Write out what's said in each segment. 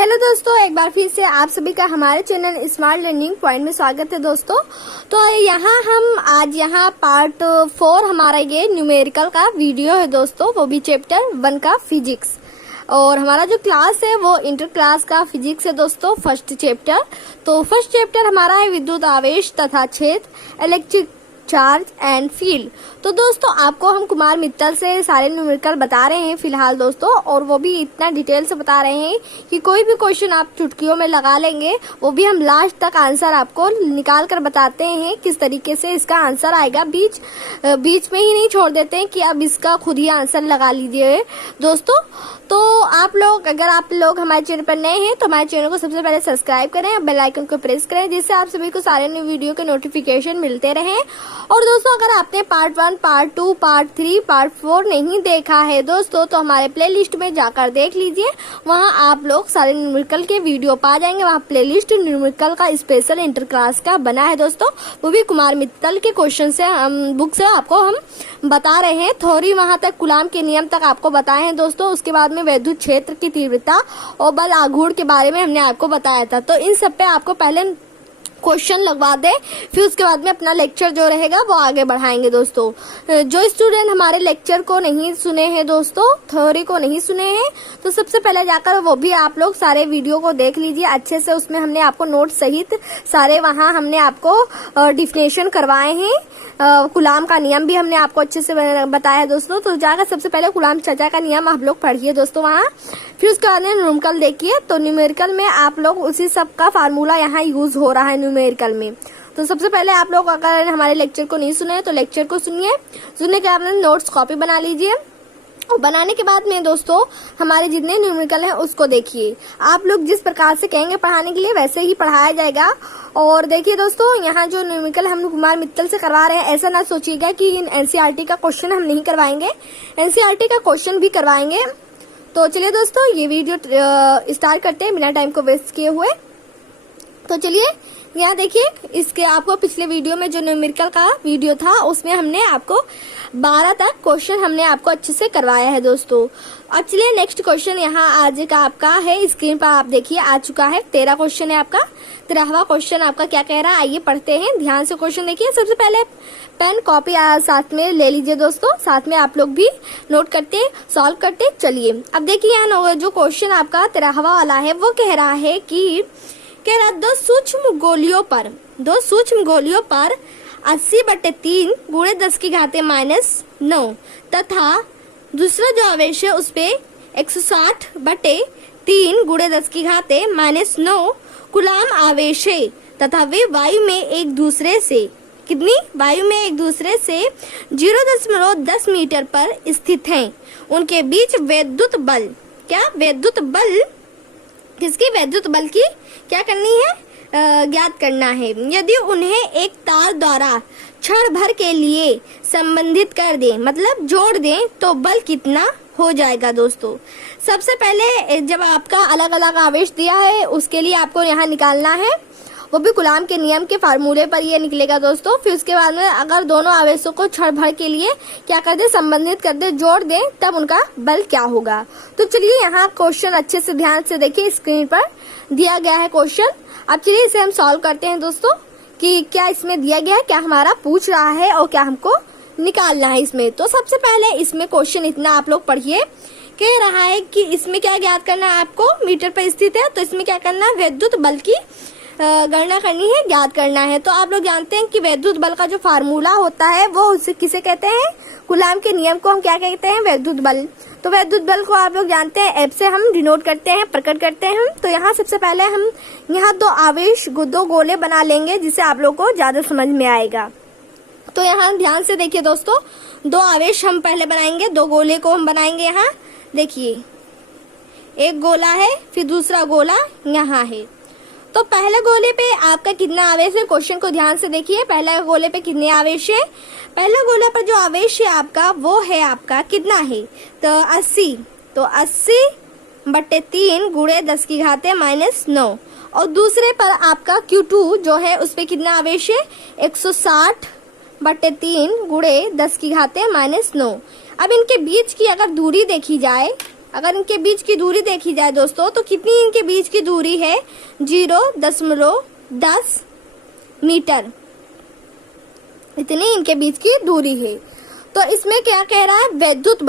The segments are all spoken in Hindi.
हेलो दोस्तों, एक बार फिर से आप सभी का हमारे चैनल स्मार्ट लर्निंग पॉइंट में स्वागत है दोस्तों। तो यहाँ पार्ट 4 हमारा ये न्यूमेरिकल का वीडियो है दोस्तों, वो भी चैप्टर 1 का फिजिक्स। और हमारा जो क्लास है वो इंटर क्लास का फिजिक्स है दोस्तों, फर्स्ट चैप्टर। तो फर्स्ट चैप्टर हमारा है विद्युत आवेश तथा क्षेत्र, इलेक्ट्रिक चार्ज एंड फील्ड। तो दोस्तों आपको हम कुमार मित्तल से सारे न्यूमेरिकल बता रहे हैं फिलहाल दोस्तों, और वो भी इतना डिटेल से बता रहे हैं कि कोई भी क्वेश्चन आप चुटकियों में लगा लेंगे, वो भी हम लास्ट तक आंसर आपको निकाल कर बताते हैं किस तरीके से इसका आंसर आएगा। बीच में ही नहीं छोड़ देते हैं कि अब इसका खुद ही आंसर लगा लीजिए दोस्तों। तो अगर आप लोग हमारे चैनल पर नए हैं तो हमारे चैनल को सबसे पहले सब्सक्राइब करें और बेल आइकन को प्रेस करें, जिससे आप सभी को सारे न्यू वीडियो के नोटिफिकेशन मिलते रहें। और दोस्तों अगर आपने पार्ट 1, पार्ट 2, पार्ट 3, पार्ट 4 नहीं देखा है दोस्तों, तो हमारे प्लेलिस्ट में जाकर देख लीजिए, वहां आप लोग सारे न्यूमेरिकल के वीडियो पा जाएंगे। वहां प्लेलिस्ट न्यूमेरिकल का स्पेशल इंटर क्लास का बना है दोस्तों, वो भी कुमार मित्तल के क्वेश्चन से बुक से आपको हम बता रहे हैं। थ्योरी वहां तक कूलाम के नियम तक आपको बताए हैं दोस्तों। उसके बाद में विद्युत क्षेत्र की तीव्रता और बल आघूर्ण के बारे में हमने आपको बताया था। तो इन सब पे आपको पहले क्वेश्चन लगवा दे, फिर उसके बाद में अपना लेक्चर जो रहेगा वो आगे बढ़ाएंगे दोस्तों। जो स्टूडेंट हमारे लेक्चर को नहीं सुने हैं दोस्तों, थ्योरी को नहीं सुने हैं, तो सबसे पहले जाकर वो भी आप लोग सारे वीडियो को देख लीजिए अच्छे से। उसमें हमने आपको नोट सहित सारे वहां हमने आपको डिफिनेशन करवाए हैं। कूलाम का नियम भी हमने आपको अच्छे से बताया दोस्तों। तो जाकर सबसे पहले कूलाम चाचा का नियम आप लोग पढ़िए दोस्तों वहाँ, फिर उसके बाद में न्यूमेरिकल देखिए। तो न्यूमेरिकल में आप लोग उसी सब का फार्मूला यहाँ यूज हो रहा है न्यूमेरिकल में। तो सबसे पहले आप लोग अगर हमारे लेक्चर को नहीं सुने तो लेक्चर को सुनिए, सुनने के बाद में नोट्स कॉपी बना लीजिए। और बनाने के बाद में दोस्तों हमारे जितने न्यूमेरिकल हैं उसको देखिए। आप लोग जिस प्रकार से कहेंगे पढ़ाने के लिए वैसे ही पढ़ाया जाएगा। और देखिए दोस्तों, यहाँ जो न्यूमेरिकल हम कुमार मित्तल से करवा रहे हैं, ऐसा ना सोचिएगा कि एनसीईआरटी का क्वेश्चन हम नहीं करवाएंगे, एनसीईआरटी का क्वेश्चन भी करवाएंगे। तो चलिए दोस्तों ये वीडियो स्टार्ट करते हैं बिना टाइम को वेस्ट किए हुए। तो चलिए यहाँ देखिए, इसके आपको पिछले वीडियो में जो न्यूमेरिकल का वीडियो था उसमें हमने आपको 12 तक क्वेश्चन हमने आपको अच्छे से करवाया है दोस्तों। अब चलिए नेक्स्ट क्वेश्चन यहाँ आज का आपका है, स्क्रीन पर आप देखिए आ चुका है। 13 क्वेश्चन है आपका, 13वां क्वेश्चन आपका क्या कह रहा है, आइए पढ़ते हैं। ध्यान से क्वेश्चन देखिए। सबसे पहले पेन कॉपी साथ में ले लीजिए दोस्तों, साथ में आप लोग भी नोट करते सॉल्व करते चलिए। अब देखिए यहाँ जो क्वेश्चन आपका 13वां वाला है वो कह रहा है कि दो सूक्ष्म गोलियों पर 80/3 × 10⁻⁻9 तथा दूसरा जो आवेश है उस पे 160/3 × 10⁻⁻9 कूलाम आवेश है तथा वे वायु में एक दूसरे से 0.10 मीटर पर स्थित हैं। उनके बीच विद्युत बल की क्या करनी है, ज्ञात करना है। यदि उन्हें एक तार द्वारा क्षण भर के लिए संबंधित कर दें, मतलब जोड़ दें, तो बल कितना हो जाएगा दोस्तों। सबसे पहले जब आपका अलग अलग आवेश दिया है उसके लिए आपको यहाँ निकालना है, वो भी कूलाम के नियम के फार्मूले पर ये निकलेगा दोस्तों। फिर उसके बाद में अगर दोनों आवेशों को क्षण भर के लिए क्या कर दे, संबंधित कर दे, जोड़ दे, तब उनका बल क्या होगा। तो चलिए यहाँ क्वेश्चन अच्छे से ध्यान से देखिए, स्क्रीन पर दिया गया है क्वेश्चन। अब चलिए इसे हम सॉल्व करते हैं दोस्तों कि क्या इसमें दिया गया है, क्या हमारा पूछ रहा है और क्या हमको निकालना है इसमें। तो सबसे पहले इसमें क्वेश्चन इतना आप लोग पढ़िए, कह रहा है कि इसमें क्या ज्ञात करना है आपको, मीटर पर स्थित है तो इसमें क्या करना है, विद्युत बल की गणना करनी है, ज्ञात करना है। तो आप लोग जानते हैं कि विद्युत बल का जो फार्मूला होता है वो उसे किसे कहते हैं, कूलाम के नियम को हम क्या कहते हैं, विद्युत बल। तो विद्युत बल को आप लोग जानते हैं एफ से हम डिनोट करते हैं, प्रकट करते हैं। तो यहाँ सबसे पहले हम यहाँ दो गोले बना लेंगे जिससे आप लोग को ज्यादा समझ में आएगा। तो यहाँ ध्यान से देखिए दोस्तों, 2 आवेश हम पहले बनाएंगे, 2 गोले को हम बनाएंगे। यहाँ देखिए एक गोला है, फिर दूसरा गोला यहाँ है। तो पहले गोले पे आपका कितना आवेश है, क्वेश्चन को ध्यान से देखिए। पहले गोले पे कितने आवेश है, पहले गोले पर जो आवेश है आपका वो है आपका कितना है, तो 80। तो 80/3 × 10⁻⁻9। और दूसरे पर आपका Q2 जो है उस पे कितना आवेश है, 160/3 × 10⁻⁻9। अब इनके बीच की अगर दूरी देखी जाए अगर इनके बीच की दूरी देखी जाए दोस्तों तो कितनी इनके बीच की दूरी है, 0.10 मीटर, इतनी इनके बीच की दूरी है। तो इसमें क्या कह रहा है, वैद्युत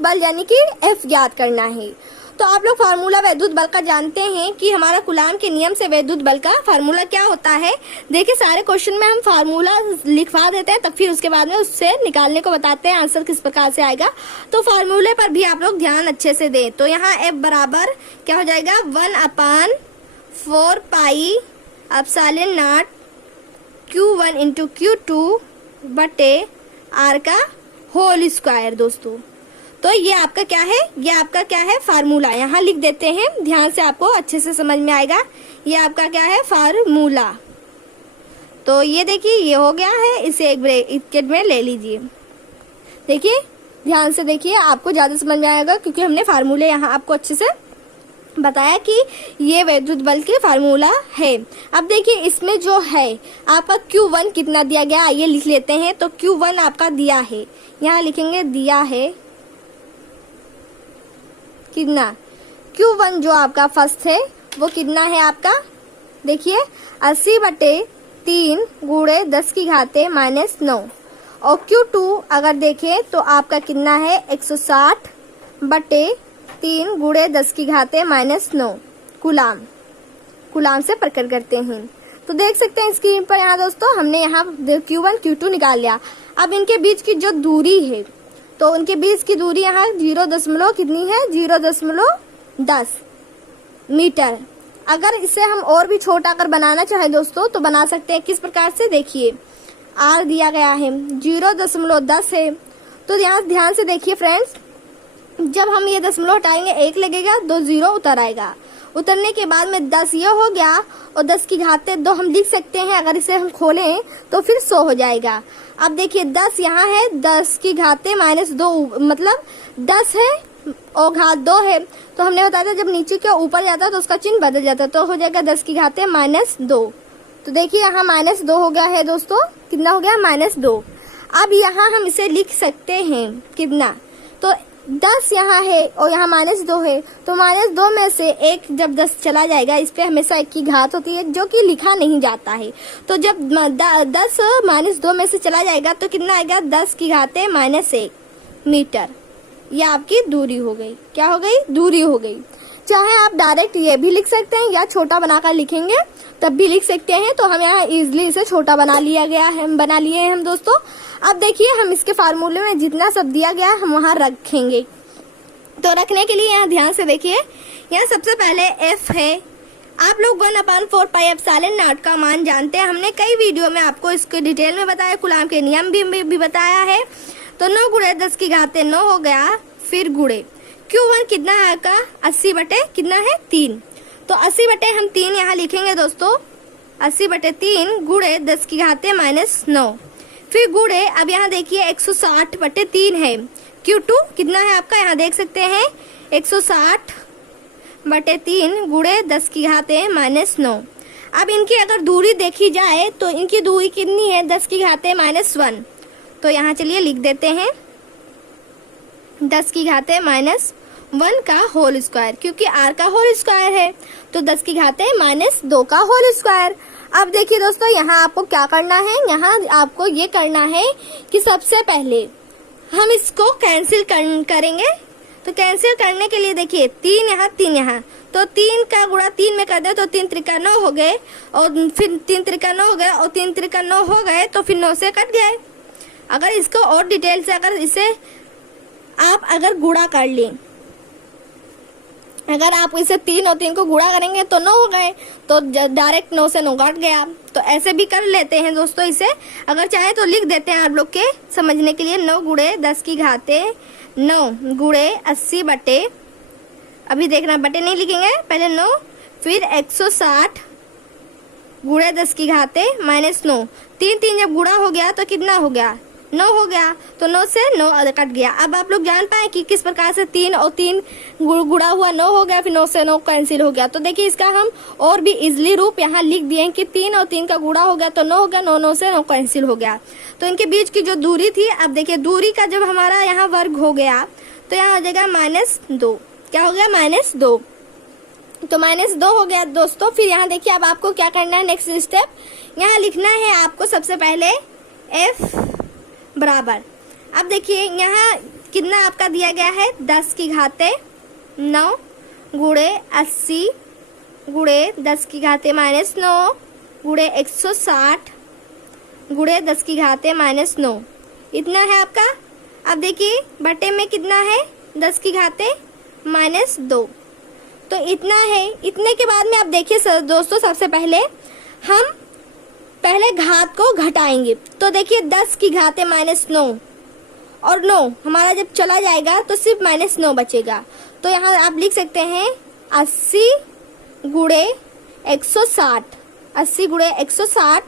बल यानी कि F ज्ञात करना है। तो आप लोग फार्मूला वैद्युत बल का जानते हैं कि हमारा कूलाम के नियम से वैद्युत बल का फार्मूला क्या होता है। देखिए सारे क्वेश्चन में हम फार्मूला लिखवा देते हैं, तब फिर उसके बाद में उससे निकालने को बताते हैं आंसर किस प्रकार से आएगा। तो फार्मूले पर भी आप लोग ध्यान अच्छे से दें। तो यहाँ F बराबर क्या हो जाएगा, 1/4 pi epsilon not Q1 into Q2 बटे R का होल स्क्वायर। दोस्तों तो ये आपका क्या है, ये आपका क्या है, फार्मूला। यहाँ लिख देते हैं, ध्यान से आपको अच्छे से समझ में आएगा। ये आपका क्या है, फार्मूला। तो ये देखिए ये हो गया है, इसे एक ब्रैकेट में ले लीजिए। देखिए ध्यान से देखिए, आपको ज्यादा समझ में आएगा क्योंकि हमने फार्मूले यहाँ आपको अच्छे से बताया कि ये वैद्युत बल की फार्मूला है। अब देखिए इसमें जो है आपका Q1 कितना दिया गया, ये लिख लेते हैं। तो Q1 आपका दिया है, यहाँ लिखेंगे दिया है कितना, Q1 जो आपका फर्स्ट है वो कितना है आपका, देखिए 80/3 गुणे 10 की घाते -9। और Q2 अगर देखें तो आपका कितना है, 160/3 गुणे 10 की घाते -9 कूलाम से प्रकट करते हैं। तो देख सकते हैं स्क्रीन पर यहाँ दोस्तों हमने यहाँ Q1 Q2 निकाल लिया। अब इनके बीच की जो दूरी है, तो उनके बीच की दूरी यहाँ 0 कितनी है, 0.10 मीटर। अगर इसे हम और भी छोटा अगर बनाना चाहे दोस्तों तो बना सकते हैं। किस प्रकार से, देखिए R दिया गया है 0.10 है। तो यहाँ ध्यान से देखिए फ्रेंड्स, जब हम ये दशमलव हटाएंगे 1 लगेगा, 2 0 उतर आएगा। उतरने के बाद में 10 ये हो गया और 10 की घाते 2 हम लिख सकते हैं। अगर इसे हम खोलें तो फिर 100 हो जाएगा। अब देखिए 10 यहाँ है, 10 की घाते -2 मतलब 10 है और घात 2 है। तो हमने बताया था जब नीचे के ऊपर जाता है तो उसका चिन्ह बदल जाता है, तो हो जाएगा 10 की घाते -2। तो देखिए यहाँ -2 हो गया है दोस्तों, कितना हो गया, -2। अब यहाँ हम इसे लिख सकते हैं कितना, तो 10 यहाँ है और यहाँ -2 है। तो -2 में से 1 जब 10 चला जाएगा, इस पे हमेशा 1 की घात होती है जो कि लिखा नहीं जाता है। तो जब 10 -2 में से चला जाएगा तो कितना आएगा, 10 की घाते -1 मीटर। ये आपकी दूरी हो गई, क्या हो गई, दूरी हो गई। चाहे आप डायरेक्ट ये भी लिख सकते हैं या छोटा बनाकर लिखेंगे तब भी लिख सकते हैं। तो हम यहाँ इजिली इसे छोटा बना लिए हैं हम दोस्तों। अब देखिए हम इसके फार्मूले में जितना सब दिया गया हम वहाँ रखेंगे। तो रखने के लिए यहाँ ध्यान से देखिए, यहाँ सबसे पहले F है। आप लोग 1/4 पाई एप्सिलॉन नॉट का मान जानते हैं, हमने कई वीडियो में आपको इसको डिटेल में बताया, कूलाम के नियम भी बताया है। तो 9 गुणे 10 की घाते 9 हो गया, फिर गुणे Q1 कितना है आपका, 80 कितना है 3। तो 80 हम 3 यहाँ लिखेंगे दोस्तों, 80/3 गुणे 10 की घाते -9, फिर गुणे अब यहाँ देखिए 160/3 है। Q2 कितना है आपका, यहाँ देख सकते हैं 160/3 गुणे 10 की घाते -9। अब इनकी अगर दूरी देखी जाए तो इनकी दूरी कितनी है, 10 की घाते -1। तो यहाँ चलिए लिख देते हैं 10 की घाते -1 का होल स्क्वायर, क्योंकि R का होल स्क्वायर है तो 10 की घाते -2 का होल स्क्वायर। अब देखिए दोस्तों यहाँ आपको क्या करना है, यहाँ आपको ये करना है कि सबसे पहले हम इसको कैंसिल करेंगे। तो कैंसिल करने के लिए देखिए 3 यहाँ 3 यहाँ, तो 3 का गुणा 3 में कर दे तो 3 त्रिका 9 हो गए, और फिर 3 त्रिका 9 हो गए और 3 त्रिका 9 हो गए, तो फिर 9 से कट गए। अगर इसको और डिटेल से अगर इसे आप अगर गुणा कर लें, अगर आप इसे 3 और 3 को गुणा करेंगे तो 9 हो गए, तो डायरेक्ट 9 से 9 घट गया। तो ऐसे भी कर लेते हैं दोस्तों इसे, अगर चाहे तो लिख देते हैं आप लोग के समझने के लिए। 9 गुणे 10 की घाते 9 गुणे 80 बटे, अभी देखना बटे नहीं लिखेंगे, पहले 9 फिर 160 गुणे 10 की घाते -9। 3 जब गुणा हो गया तो कितना हो गया, 9 हो गया। तो 9 से 9 कट गया। अब आप लोग जान पाए कि किस प्रकार से 3 और 3 गुणा हुआ 9 हो गया, फिर 9 से 9 कैंसिल हो गया। तो देखिए इसका हम और भी इजिली रूप यहाँ लिख दिए कि 3 और 3 का गुणा हो गया तो 9 हो गया, 9 से 9 कैंसिल हो गया। तो इनके बीच की जो दूरी थी, अब देखिए दूरी का जब हमारा यहाँ वर्ग हो गया तो यहाँ हो जाएगा -2। क्या हो गया? -2। तो -2 हो गया दोस्तों। फिर यहाँ देखिए अब आपको क्या करना है, नेक्स्ट स्टेप यहाँ लिखना है आपको सबसे पहले f बराबर। अब देखिए यहाँ कितना आपका दिया गया है, 10⁻9 गुणे 80 गुणे 10⁻9 गुणे 160 गुणे 10⁻9 इतना है आपका। अब देखिए बटे में कितना है, 10⁻2। तो इतना है। इतने के बाद में आप देखिए दोस्तों, सबसे पहले हम पहले घात को घटाएंगे। तो देखिए 10⁻9 और 9 हमारा जब चला जाएगा तो सिर्फ -9 बचेगा। तो यहाँ आप लिख सकते हैं 80 गुणे 160, 80 गुणे 160।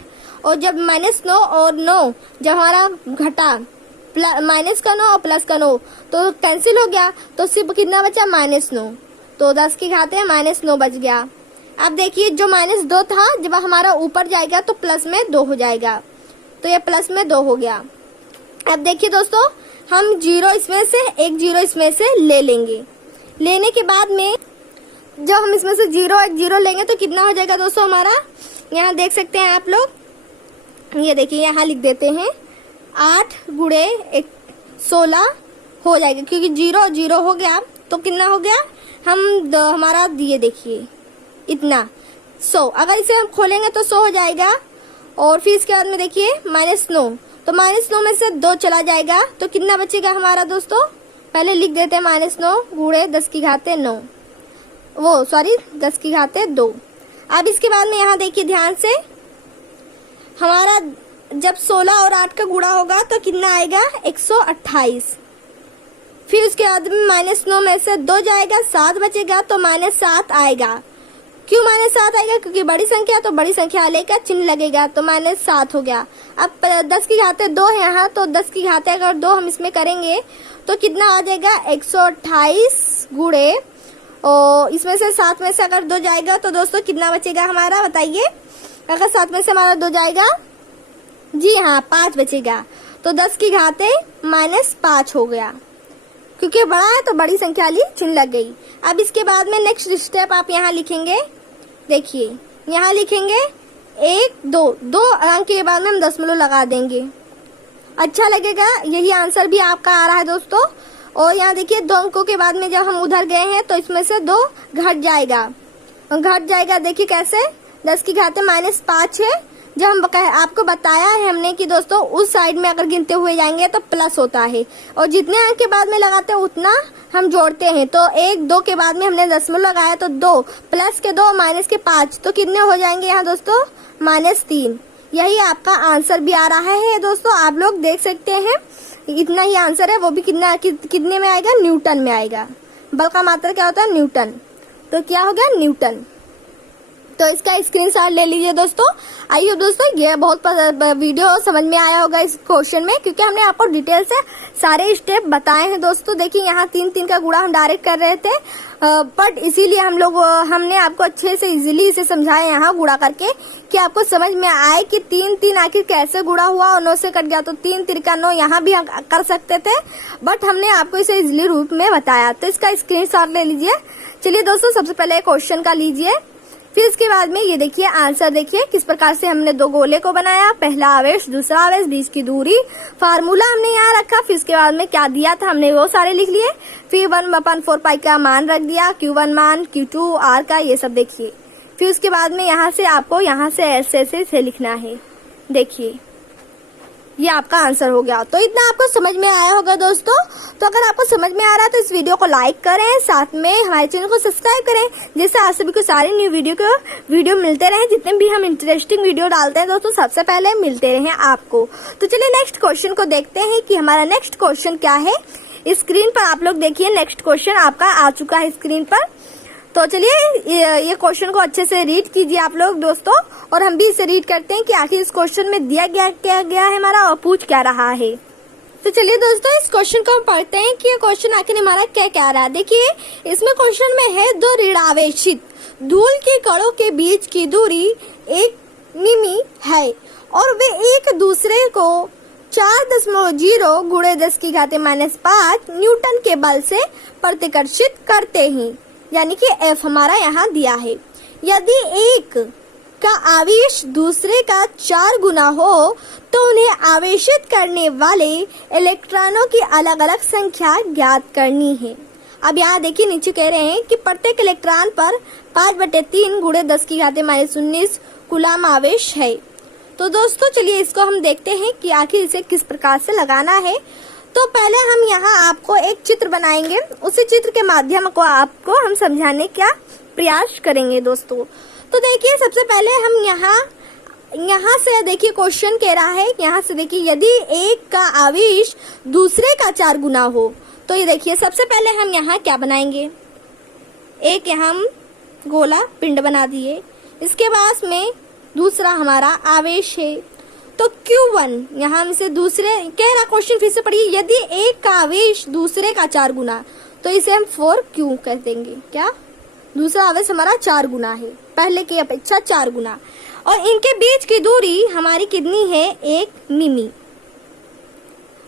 और जब -9 और 9 जब हमारा घटा, माइनस का 9 और प्लस का 9 तो कैंसिल हो गया, तो सिर्फ कितना बचा, -9। तो 10⁻9 बच गया। अब देखिए जो -2 था जब हमारा ऊपर जाएगा तो प्लस में 2 हो जाएगा, तो ये प्लस में 2 हो गया। अब देखिए दोस्तों हम 0 इसमें से, एक 0 इसमें से ले लेंगे। लेने के बाद में जब हम इसमें से 0 एक 0 लेंगे तो कितना हो जाएगा दोस्तों हमारा, यहाँ देख सकते हैं आप लोग, ये देखिए यहाँ लिख देते हैं 8 गुणे 16 हो जाएगा, क्योंकि 0 0 हो गया तो कितना हो गया, हमारा दिए देखिए इतना 100। अगर इसे हम खोलेंगे तो 100 हो जाएगा। और फिर इसके बाद में देखिए -9, तो -9 में से 2 चला जाएगा तो कितना बचेगा हमारा दोस्तों, पहले लिख देते हैं -9 गुणे 10⁻9, वो सॉरी 10⁻2। अब इसके बाद में यहाँ देखिए ध्यान से, हमारा जब 16 और 8 का गुणा होगा तो कितना आएगा, 128। फिर उसके बाद में -9 में से 2 जाएगा, 7 बचेगा, तो -7 आएगा। क्यों -7 आएगा, क्योंकि बड़ी संख्या तो बड़ी संख्या वाले का चिन्ह लगेगा, तो -7 हो गया। अब 10⁻2 है यहाँ, तो 10⁻2 हम इसमें करेंगे तो कितना आ जाएगा, 128 गुणे, और इसमें से 7 में से अगर 2 जाएगा तो दोस्तों कितना बचेगा हमारा, बताइए। अगर 7 में से हमारा 2 जाएगा, जी हाँ 5 बचेगा, तो 10⁻5 हो गया। क्योंकि बड़ा है तो बड़ी संख्या वाली चिन्ह लग गई। अब इसके बाद में नेक्स्ट स्टेप आप यहाँ लिखेंगे, देखिए यहाँ लिखेंगे 1 2 अंक के बाद में हम दशमलव लगा देंगे, अच्छा लगेगा। यही आंसर भी आपका आ रहा है दोस्तों। और यहाँ देखिए 2 अंकों के बाद में जब हम उधर गए हैं तो इसमें से 2 घट जाएगा, देखिए कैसे, 10⁻5 है। जब हम आपको बताया है हमने कि दोस्तों उस साइड में अगर गिनते हुए जाएंगे तो प्लस होता है, और जितने अंक के बाद में लगाते हैं उतना हम जोड़ते हैं। तो 1 2 के बाद में हमने दशमलव लगाया, तो 2 प्लस के 2 माइनस के 5, तो कितने हो जाएंगे यहाँ दोस्तों, -3। यही आपका आंसर भी आ रहा है दोस्तों, आप लोग देख सकते हैं इतना ही आंसर है। वो भी कितने में आएगा, न्यूटन में आएगा। बल का मात्रा क्या होता है, न्यूटन। तो क्या हो गया, न्यूटन। तो इसका स्क्रीनशॉट ले लीजिए दोस्तों। आइए दोस्तों, ये बहुत वीडियो समझ में आया होगा इस क्वेश्चन में, क्योंकि हमने आपको डिटेल से सारे स्टेप बताए हैं दोस्तों। देखिए यहाँ 3 का गुणा हम डायरेक्ट कर रहे थे, बट इसीलिए हमने आपको अच्छे से इजीली इसे समझाया यहाँ गुणा करके, कि आपको समझ में आए कि 3 आखिर कैसे गुणा हुआ और 9 से कट गया, तो 3 3 9 यहाँ भी कर सकते थे, बट हमने आपको इसे इजीली रूप में बताया। तो इसका स्क्रीनशॉट ले लीजिए। चलिए दोस्तों, सबसे पहले क्वेश्चन का लीजिए, फिर इसके बाद में ये देखिए आंसर देखिए किस प्रकार से हमने 2 गोले को बनाया, पहला आवेश, दूसरा आवेश, बीच की दूरी, फार्मूला हमने यहाँ रखा। फिर इसके बाद में क्या दिया था हमने वो सारे लिख लिए। फिर 1/4 पाई का मान रख दिया, Q1 मान, Q2 R का, ये सब देखिए। फिर उसके बाद में यहाँ से आपको यहाँ से ऐसे लिखना है, देखिए ये आपका आंसर हो गया। तो इतना आपको समझ में आया होगा दोस्तों। तो अगर आपको समझ में आ रहा है तो इस वीडियो को लाइक करें, साथ में हमारे चैनल को सब्सक्राइब करें, जिससे आप सभी को सारे न्यू वीडियो मिलते रहे। जितने भी हम इंटरेस्टिंग वीडियो डालते हैं दोस्तों सबसे पहले मिलते रहे आपको। तो चलिए नेक्स्ट क्वेश्चन को देखते हैं कि हमारा नेक्स्ट क्वेश्चन क्या है। स्क्रीन पर आप लोग देखिए, नेक्स्ट क्वेश्चन आपका आ चुका है स्क्रीन पर। तो चलिए ये क्वेश्चन को अच्छे से रीड कीजिए आप लोग दोस्तों, और हम भी इसे रीड करते हैं कि आखिर इस क्वेश्चन में दिया क्या गया है हमारा, और पूछ क्या रहा है। तो चलिए दोस्तों इस क्वेश्चन को हम पढ़ते हैं कि ये क्वेश्चन आखिर हमारा क्या कह रहा है। देखिए इसमें क्वेश्चन में है 2 ऋणावेशित धूल के कणों के बीच की दूरी 1 मिमी है, और वे एक दूसरे को 4.0 गुणे 10 की घाते -5 न्यूटन के बल से प्रतिकर्षित करते हैं, यानी कि F हमारा यहाँ दिया है। यदि एक का आवेश दूसरे का 4 गुना हो तो उन्हें आवेशित करने वाले इलेक्ट्रॉनों की अलग अलग संख्या ज्ञात करनी है। अब यहाँ देखिए नीचे कह रहे हैं कि प्रत्येक इलेक्ट्रॉन पर 5/3 गुणे 10 की घाते -19 कूलम आवेश है। तो दोस्तों चलिए इसको हम देखते हैं कि आखिर इसे किस प्रकार से लगाना है। तो पहले हम यहाँ आपको एक चित्र बनाएंगे, उसी चित्र के माध्यम को आपको हम समझाने का प्रयास करेंगे दोस्तों। तो देखिए सबसे पहले हम यहाँ से देखिए क्वेश्चन कह रहा है, यहाँ से देखिए यदि एक का आवेश दूसरे का 4 गुना हो तो ये देखिए सबसे पहले हम यहाँ क्या बनाएंगे, एक यहाँ हम गोला पिंड बना दिए, इसके बाद में दूसरा हमारा आवेश है तो Q1 यहाँ हम इसे दूसरे कह रहा क्वेश्चन फिर से पढ़िए, यदि एक का आवेश दूसरे का 4 गुना तो इसे हम 4Q कह देंगे। क्या दूसरा आवेश हमारा 4 गुना है, पहले की अपेक्षा 4 गुना, और इनके बीच की दूरी हमारी कितनी है, 1 मिमी।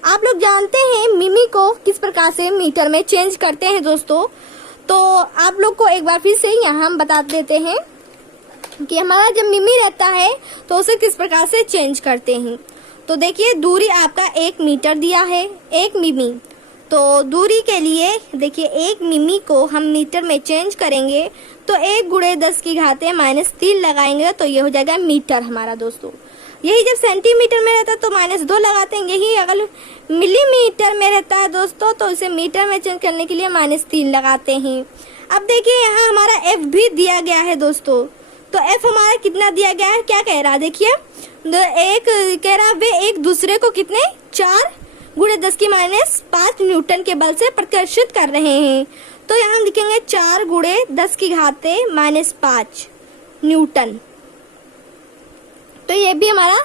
आप लोग जानते हैं मिमी को किस प्रकार से मीटर में चेंज करते हैं दोस्तों, तो आप लोग को एक बार फिर से यहाँ हम बता देते हैं कि हमारा जब मिमी रहता है तो उसे किस प्रकार से चेंज करते हैं। तो देखिए दूरी आपका 1 मीटर दिया है, 1 मिमी, तो दूरी के लिए देखिए 1 मिमी को हम मीटर में चेंज करेंगे तो 1 गुणे 10 की घाते -3 लगाएंगे तो ये हो जाएगा मीटर हमारा दोस्तों। यही जब सेंटीमीटर में रहता है तो -2 लगाते हैं, यही अगर मिलीमीटर में रहता है दोस्तों तो इसे मीटर में चेंज करने के लिए -3 लगाते हैं। अब देखिए यहाँ हमारा F भी दिया गया है दोस्तों, तो F हमारा कितना दिया गया है, क्या कह रहा है देखिए, एक कह रहा है वे एक दूसरे को कितने 4 गुणे 10 की -5 न्यूटन के बल से प्रतिकर्षित कर रहे हैं। तो यहाँ हम लिखेंगे 4 गुणे 10 की घाते -5 न्यूटन, तो ये भी हमारा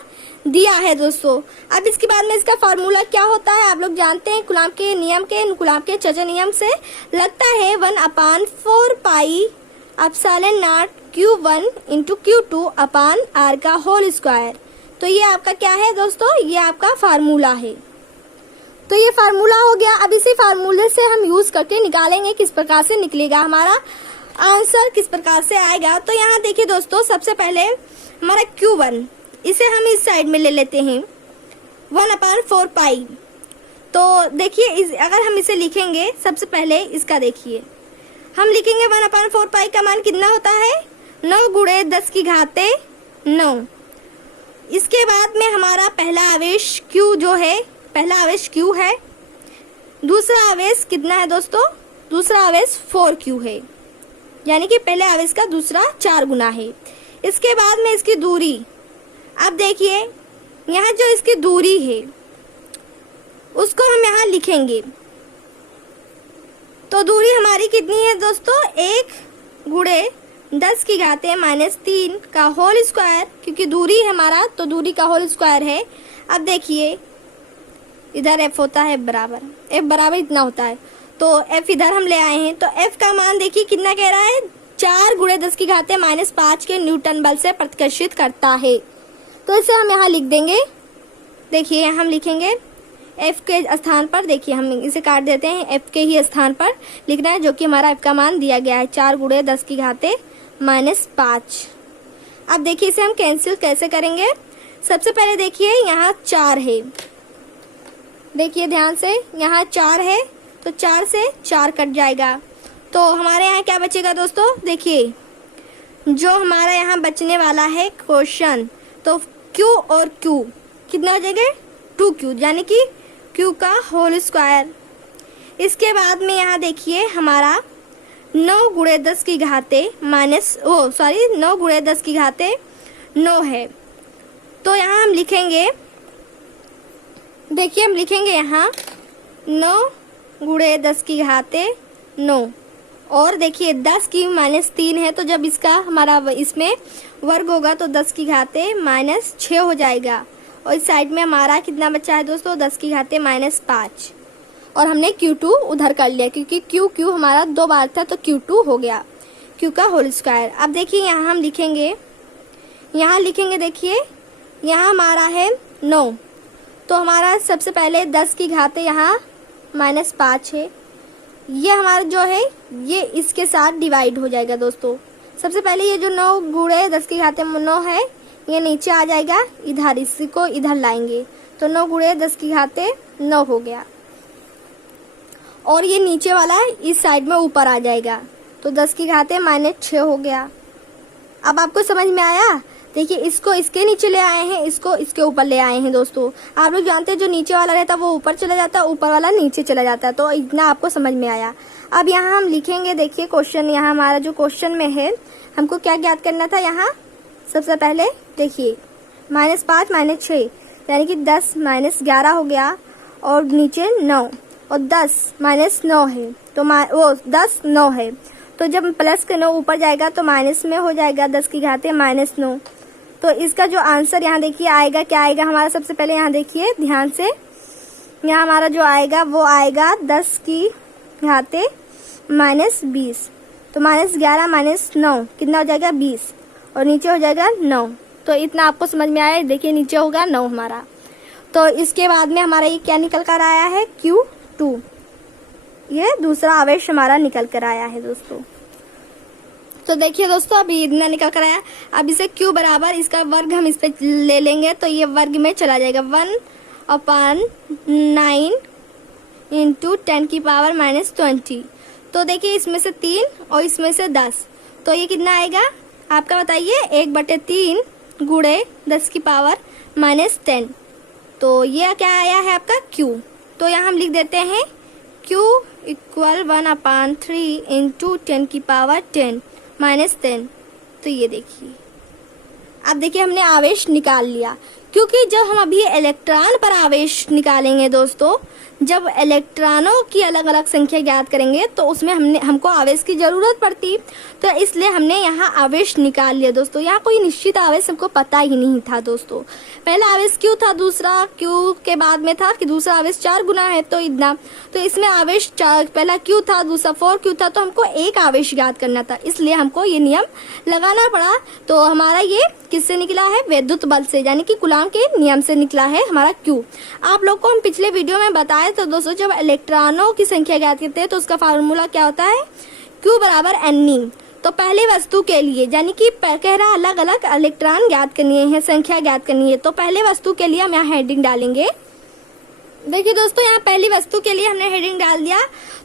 दिया है दोस्तों। अब इसके बाद में इसका फार्मूला क्या होता है आप लोग जानते हैं, कूलम के नियम के कूलम के चर्चा नियम से लगता है 1/4 pi epsilon not Q1 × Q2 upon R का होल स्क्वायर। तो ये आपका क्या है दोस्तों, ये आपका फार्मूला है। तो ये फार्मूला हो गया। अब इसी फार्मूले से हम यूज करके निकालेंगे किस प्रकार से निकलेगा हमारा आंसर, किस प्रकार से आएगा। तो यहाँ देखिए दोस्तों सबसे पहले हमारा Q1 इसे हम इस साइड में ले लेते हैं 1/4 पाई। तो देखिए अगर हम इसे लिखेंगे सबसे पहले इसका देखिए हम लिखेंगे 1/4 पाई का मान कितना होता है 9 गुणे 10 की घाते 9। इसके बाद में हमारा पहला आवेश Q जो है, पहला आवेश Q है, दूसरा आवेश कितना है दोस्तों, दूसरा आवेश 4Q है, यानी कि पहले आवेश का दूसरा 4 गुना है। इसके बाद में इसकी दूरी, अब देखिए यहाँ जो इसकी दूरी है उसको हम यहाँ लिखेंगे, तो दूरी हमारी कितनी है दोस्तों 1 गुणे 10 की घाते -3 का होल स्क्वायर, क्योंकि दूरी हमारा तो दूरी का होल स्क्वायर है। अब देखिए इधर F होता है बराबर, F बराबर इतना होता है, तो F इधर हम ले आए हैं, तो F का मान देखिए कितना कह रहा है 4 गुणे 10 की घाते -5 के न्यूटन बल से प्रतिकर्षित करता है। तो इसे हम यहाँ लिख देंगे, देखिए यहाँ हम लिखेंगे F के स्थान पर, देखिए हम इसे काट देते हैं, F के ही स्थान पर लिखना है जो कि हमारा F का मान दिया गया है 4 गुणे 10 की घाते -5। अब देखिए इसे हम कैंसिल कैसे करेंगे, सबसे पहले देखिए यहाँ 4 है, देखिए ध्यान से यहाँ 4 है तो 4 से 4 कट जाएगा, तो हमारे यहाँ क्या बचेगा दोस्तों, देखिए जो हमारा यहाँ बचने वाला है क्वेश्चन, तो Q और Q कितना हो जाएगा 2Q, यानी कि Q का होल स्क्वायर। इसके बाद में यहाँ देखिए हमारा 9 गुणे 10 की घाते 9 गुणे 10 की घाते 9 है, तो यहाँ हम लिखेंगे, देखिए हम लिखेंगे यहाँ 9 गुणे 10 की घाते 9, और देखिए 10 की -3 है, तो जब इसका हमारा इसमें वर्ग होगा तो 10 की घाते -6 हो जाएगा, और इस साइड में हमारा कितना बचा है दोस्तों 10 की घाते -5, और हमने Q2 उधर कर लिया क्योंकि Q हमारा 2 बार था तो Q2 हो गया Q का होल स्क्वायर। अब देखिए यहाँ हम लिखेंगे, यहाँ लिखेंगे देखिए यहाँ हमारा है 9, तो हमारा सबसे पहले 10 की घात यहाँ -5 है, ये हमारा जो है ये इसके साथ डिवाइड हो जाएगा दोस्तों। सबसे पहले ये जो 9 गुणे 10 की घात 9 है, ये नीचे आ जाएगा, इधर इसी को इधर लाएंगे तो 9 गुणे 10 की घात 9 हो गया, और ये नीचे वाला इस साइड में ऊपर आ जाएगा तो 10 की घात -6 हो गया। अब आपको समझ में आया? देखिए इसको इसके नीचे ले आए हैं, इसको इसके ऊपर ले आए हैं दोस्तों। आप लोग जानते हैं जो नीचे वाला रहता है वो ऊपर चला जाता है, ऊपर वाला नीचे चला जाता है, तो इतना आपको समझ में आया। अब यहाँ हम लिखेंगे, देखिए क्वेश्चन यहाँ हमारा जो क्वेश्चन में है, हमको क्या ज्ञात करना था। यहाँ सबसे पहले देखिए -5 -6 यानी कि 10 -11 हो गया, और नीचे 9 और 10 -9 है तो वो 10 9 है, तो जब प्लस के 9 ऊपर जाएगा तो माइनस में हो जाएगा 10 की घात -9। तो इसका जो आंसर यहाँ देखिए आएगा, क्या आएगा हमारा, सबसे पहले यहाँ देखिए ध्यान से, यहाँ हमारा जो आएगा वो आएगा 10 की घात -20, तो -11 -9 कितना हो जाएगा 20, और नीचे हो जाएगा 9। तो इतना आपको समझ में आया, देखिए नीचे होगा 9 हमारा। तो इसके बाद में हमारा ये क्या निकल कर आया है, Q2, ये दूसरा आवेश हमारा निकल कर आया है दोस्तों। तो देखिए दोस्तों अभी इतना निकल कर आया। अब इसे Q बराबर इसका वर्ग हम इस पे ले लेंगे तो ये वर्ग में चला जाएगा, 1/9 इंटू 10 की पावर -20। तो देखिए इसमें से 3 और इसमें से 10, तो ये कितना आएगा आपका बताइए, 1/3 गुणे 10 की पावर -10। तो ये क्या आया है आपका Q। तो यहाँ हम लिख देते हैं Q इक्वल 1/3 इंटू 10 की पावर 10 -10। तो ये देखिए, अब देखिए हमने आवेश निकाल लिया, क्योंकि जब हम अभी इलेक्ट्रॉन पर आवेश निकालेंगे दोस्तों, जब इलेक्ट्रॉनों की अलग अलग संख्या ज्ञात करेंगे तो उसमें हमको आवेश की जरूरत पड़ती, तो इसलिए हमने यहाँ आवेश निकाल लिया दोस्तों। यहाँ कोई निश्चित आवेश हमको पता ही नहीं था दोस्तों। पहला आवेश Q था, दूसरा Q के बाद में था कि दूसरा आवेश 4 गुना है, तो इतना, तो इसमें आवेश 4, पहला Q था, दूसरा 4Q था, तो हमको एक आवेश ज्ञात करना था, इसलिए हमको ये नियम लगाना पड़ा। तो हमारा ये किससे निकला है, विद्युत बल से, यानी कि कूलॉम के नियम से निकला है हमारा Q। आप लोग को हम पिछले वीडियो में बताए तो दोस्तों, जब इलेक्ट्रॉनों की संख्या ज्ञात करते हैं तो उसका फार्मूला क्या होता है, Q बराबर Ne। तो पहली वस्तु के लिए, यानी कि कह रहा अलग अलग इलेक्ट्रॉन ज्ञात करनी है, संख्या ज्ञात करनी है, तो पहले वस्तु के लिए हम यहाँ हेडिंग डालेंगे। देखिए दोस्तों यहाँ पहली वस्तु के लिए हमने हेडिंग डाल दिया।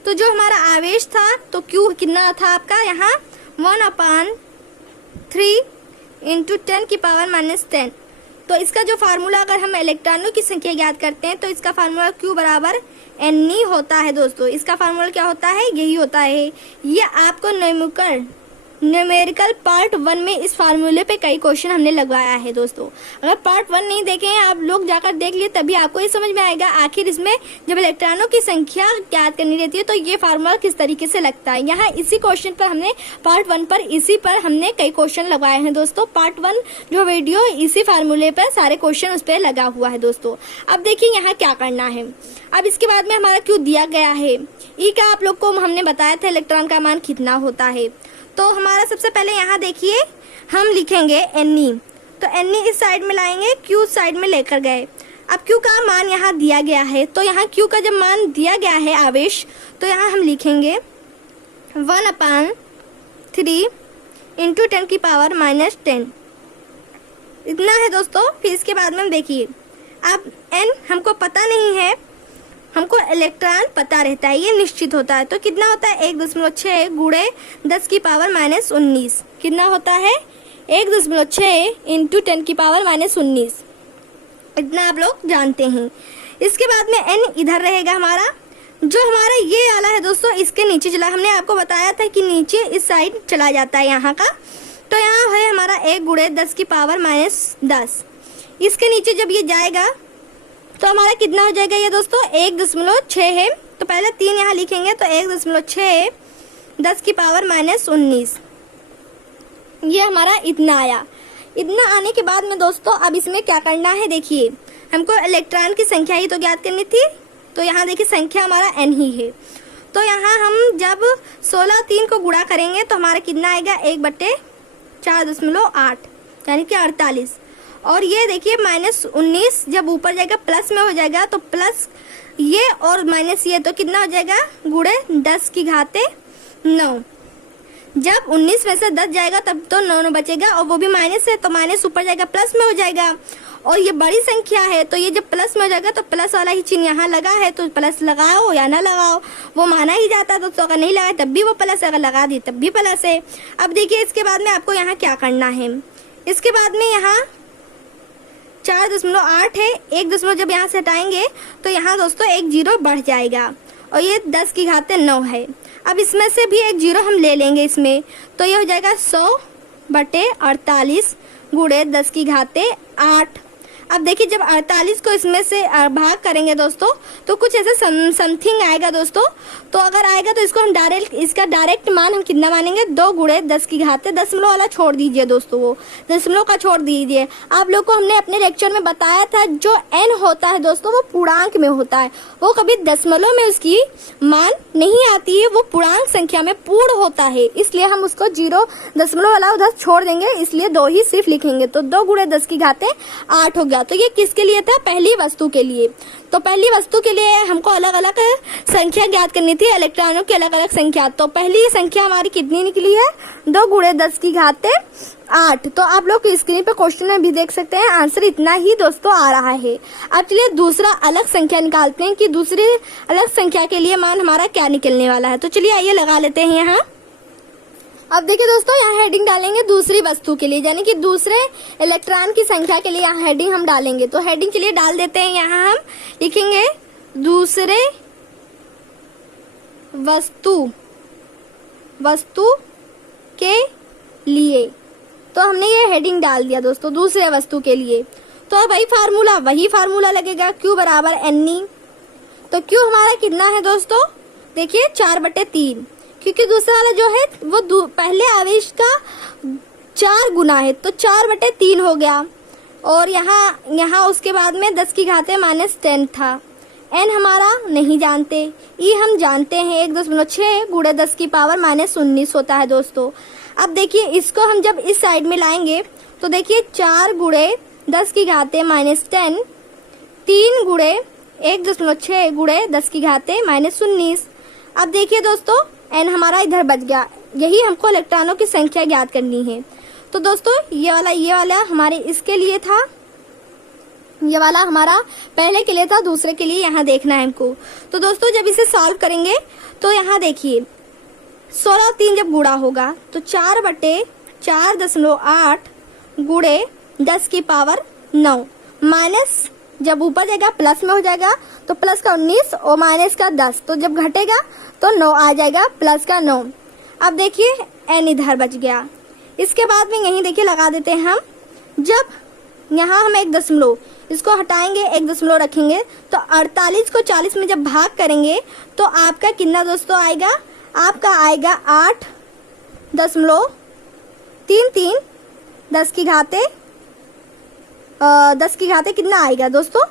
तो जो हमारा आवेश था तो Q कितना था आपका यहाँ 1/3 इंटू 10 की पावर -10। तो इसका जो फार्मूला, अगर हम इलेक्ट्रॉनों की संख्या ज्ञात करते हैं तो इसका फार्मूला Q बराबर Ne होता है दोस्तों। इसका फार्मूला क्या होता है, यही होता है। ये आपको न्यूमेरिकल पार्ट 1 में इस फार्मूले पे कई क्वेश्चन हमने लगवाया है दोस्तों। अगर पार्ट 1 नहीं देखे हैं आप लोग, जाकर देख लिए, तभी आपको ये समझ में आएगा आखिर इसमें जब इलेक्ट्रॉनों की संख्या ज्ञात करनी रहती है तो ये फार्मूला किस तरीके से लगता है। यहाँ इसी क्वेश्चन पर हमने पार्ट 1 पर इसी पर हमने कई क्वेश्चन लगवाए हैं दोस्तों। पार्ट 1 जो वीडियो इसी फार्मूले पर सारे क्वेश्चन उस पर लगा हुआ है दोस्तों। अब देखिए यहाँ क्या करना है। अब इसके बाद में हमारा Q दिया गया है, E का आप लोग को हमने बताया था इलेक्ट्रॉन का मान कितना होता है। तो हमारा सबसे पहले यहाँ देखिए हम लिखेंगे Ne, तो Ne इस साइड में लाएंगे, Q साइड में लेकर गए। अब Q का मान यहाँ दिया गया है, तो यहाँ Q का जब मान दिया गया है आवेश, तो यहाँ हम लिखेंगे 1/3 इंटू 10 की पावर -10, इतना है दोस्तों। फिर इसके बाद में देखिए अब N हमको पता नहीं है, हमको इलेक्ट्रॉन पता रहता है, ये निश्चित होता है। तो कितना होता है 1.6 गुणे 10 की पावर -19, कितना होता है 1.6 इंटू 10 की पावर -19, इतना आप लोग जानते हैं। इसके बाद में N इधर रहेगा हमारा, जो हमारा ये वाला है दोस्तों इसके नीचे चला, हमने आपको बताया था कि नीचे इस साइड चला जाता है यहाँ का। तो यहाँ है हमारा 1 गुणे 10 की पावर -10, इसके नीचे जब ये जाएगा तो हमारा कितना हो जाएगा ये दोस्तों 1.6 है, तो पहले 3 यहाँ लिखेंगे, तो 1.6 10 की पावर -19, ये हमारा इतना आया। इतना आने के बाद में दोस्तों अब इसमें क्या करना है, देखिए हमको इलेक्ट्रॉन की संख्या ही तो ज्ञात करनी थी, तो यहाँ देखिए संख्या हमारा N ही है। तो यहाँ हम जब 16 3 को गुणा करेंगे तो हमारा कितना आएगा 1/4.8 यानी कि 48, और ये देखिए -19 जब ऊपर जाएगा प्लस में हो जाएगा तो प्लस ये और माइनस ये, तो कितना हो जाएगा गुणे 10 की घाते 9। जब 19 में से 10 जाएगा तब तो 9 बचेगा, और वो भी माइनस है तो माइनस ऊपर जाएगा प्लस में हो जाएगा। और ये बड़ी संख्या है तो ये जब प्लस में हो जाएगा तो प्लस वाला ही चिन्ह यहाँ लगा है तो प्लस लगाओ या ना लगाओ वो माना ही जाता है। तो अगर नहीं लगाए तब भी वो प्लस, अगर लगा दी तब भी प्लस है। अब देखिए इसके बाद में आपको यहाँ क्या करना है। इसके बाद में यहाँ 4.8 है, 1 दशमलव जब यहाँ से हटाएंगे तो यहाँ दोस्तों 1 जीरो बढ़ जाएगा, और ये 10 की घाते 9 है। अब इसमें से भी 1 जीरो हम ले लेंगे इसमें, तो ये हो जाएगा 100/48 गुणे 10 की घाते 8। अब देखिए जब 48 को इसमें से भाग करेंगे दोस्तों तो कुछ ऐसे समथिंग आएगा दोस्तों। तो अगर आएगा तो इसको हम इसका डायरेक्ट मान हम कितना मानेंगे, 2 गुणे 10 की घाते, दशमलव वाला छोड़ दीजिए दोस्तों, वो दशमलव का छोड़ दीजिए। आप लोग को हमने अपने लेक्चर में बताया था जो n होता है दोस्तों वो पूर्णांक में होता है, वो कभी दशमलव में उसकी मान नहीं आती है, वो पूर्णांक संख्या में पूर्ण होता है, इसलिए हम उसको 0 दशमलव वाला उधर छोड़ देंगे, इसलिए 2 ही सिर्फ लिखेंगे। तो 2 गुणे 10 की घाते 8 हो गया। तो ये किसके लिए था, पहली वस्तु के लिए। तो पहली वस्तु के लिए हमको अलग अलग संख्या ज्ञात करनी थी, इलेक्ट्रॉनों की अलग अलग संख्या। तो पहली संख्या हमारी कितनी निकली है, 2 गुणे 10 की घाते 8। तो आप लोग स्क्रीन पे क्वेश्चन में भी देख सकते हैं, आंसर इतना ही दोस्तों आ रहा है। अब चलिए दूसरा अलग संख्या निकालते हैं कि दूसरी अलग संख्या के लिए मान हमारा क्या निकलने वाला है। तो चलिए आइए लगा लेते हैं यहाँ। अब देखिए दोस्तों यहाँ हेडिंग डालेंगे दूसरी वस्तु के लिए, यानी कि दूसरे इलेक्ट्रॉन की संख्या के लिए यहाँ हेडिंग हम डालेंगे। तो हेडिंग के लिए डाल देते हैं, यहाँ हम लिखेंगे दूसरे वस्तु के लिए। तो हमने ये हेडिंग डाल दिया दोस्तों दूसरे वस्तु के लिए। तो अब वही फार्मूला लगेगा, Q बराबर NE। तो Q हमारा कितना है दोस्तों, देखिए 4/3, क्योंकि दूसरा वाला जो है वो पहले आवेश का 4 गुना है, तो 4/3 हो गया। और यहाँ उसके बाद में 10 की घाते -10 था। n हमारा नहीं जानते, e हम जानते हैं, 1.6 गुणे 10 की पावर -19 होता है दोस्तों। अब देखिए इसको हम जब इस साइड में लाएंगे तो देखिए 4 गुणे 10 की घाते -10, 3 गुणे 1.6 गुणे 10 की घाते -19। अब देखिए दोस्तों n हमारा इधर बच गया, यही हमको इलेक्ट्रॉनों की संख्या ज्ञात करनी है। तो दोस्तों ये वाला हमारे इसके लिए था, ये वाला हमारा पहले के लिए था, दूसरे के लिए यहाँ देखना है हमको। तो दोस्तों जब इसे सॉल्व करेंगे तो यहाँ देखिए 16 और 3 जब गुणा होगा तो 4/4.8 गुणे 10 की पावर 9, माइनस जब ऊपर जाएगा प्लस में हो जाएगा तो प्लस का 19 और माइनस का 10, तो जब घटेगा तो 9 आ जाएगा, प्लस का 9। अब देखिए n इधर बच गया। इसके बाद में यहीं देखिए लगा देते हैं हम, जब यहाँ हम 1 दशमलव इसको हटाएंगे 1 दशमलव रखेंगे तो 48 को 40 में जब भाग करेंगे तो आपका कितना दोस्तों आएगा, आपका आएगा 8.33 10 की घाते कितना आएगा दोस्तों,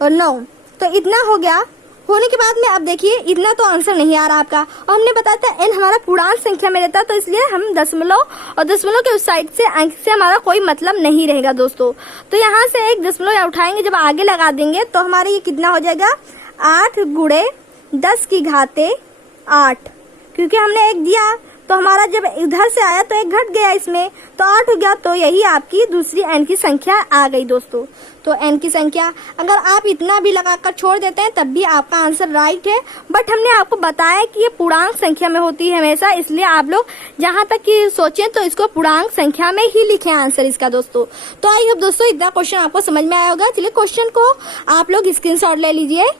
और 9। तो इतना हो गया। होने के बाद में अब देखिए इतना तो आंसर नहीं आ रहा आपका, और हमने बताया था n हमारा पूर्णांक संख्या में रहता है, तो इसलिए हम दशमलव और दशमलव के उस साइड से अंक से हमारा कोई मतलब नहीं रहेगा दोस्तों। तो यहाँ से 1 दशमलव उठाएंगे, जब आगे लगा देंगे तो हमारे ये कितना हो जाएगा, 8 गुणे 10 की घाते 8, क्योंकि हमने 1 दिया तो हमारा जब इधर से आया तो 1 घट गया इसमें, तो 8 हो गया। तो यही आपकी दूसरी n की संख्या आ गई दोस्तों। तो n की संख्या अगर आप इतना भी लगाकर छोड़ देते हैं तब भी आपका आंसर राइट है, बट हमने आपको बताया कि ये पूर्णांक संख्या में होती है हमेशा, इसलिए आप लोग जहां तक कि सोचें तो इसको पूर्णांक संख्या में ही लिखें आंसर इसका दोस्तों। तो आई होप दोस्तों इतना क्वेश्चन आपको समझ में आया होगा। चलिए क्वेश्चन को आप लोग स्क्रीनशॉट ले लीजिए,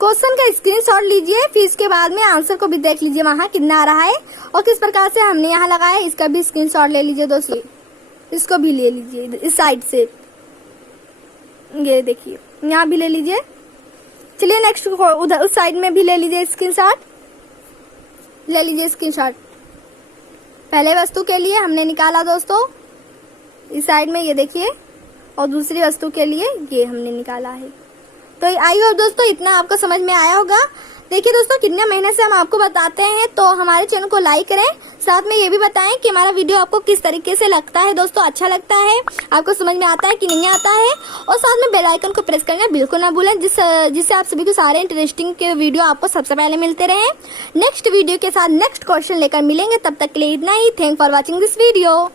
क्वेश्चन का स्क्रीनशॉट लीजिए, फिर इसके बाद में आंसर को भी देख लीजिए वहां कितना आ रहा है और किस प्रकार से हमने यहाँ लगाया, इसका भी स्क्रीनशॉट ले लीजिए दोस्तों। इसको भी ले लीजिए इस साइड से, ये देखिए यहाँ भी ले लीजिए। चलिए नेक्स्ट उधर उस साइड में भी ले लीजिए स्क्रीनशॉट, ले लीजिए स्क्रीनशॉट। पहले वस्तु के लिए हमने निकाला दोस्तों इस साइड में, ये देखिए, और दूसरी वस्तु के लिए ये हमने निकाला है। तो आई होप दोस्तों इतना आपको समझ में आया होगा। देखिए दोस्तों, कितने महीने से हम आपको बताते हैं, तो हमारे चैनल को लाइक करें। साथ में ये भी बताएं कि हमारा वीडियो आपको किस तरीके से लगता है दोस्तों, अच्छा लगता है, आपको समझ में आता है कि नहीं आता है। और साथ में बेल आइकन को प्रेस करना बिल्कुल ना भूलें, जिससे आप सभी को सारे इंटरेस्टिंग के वीडियो आपको सबसे पहले मिलते रहे। नेक्स्ट वीडियो के साथ नेक्स्ट क्वेश्चन लेकर मिलेंगे, तब तक के लिए इतना ही। Thank for watching this video.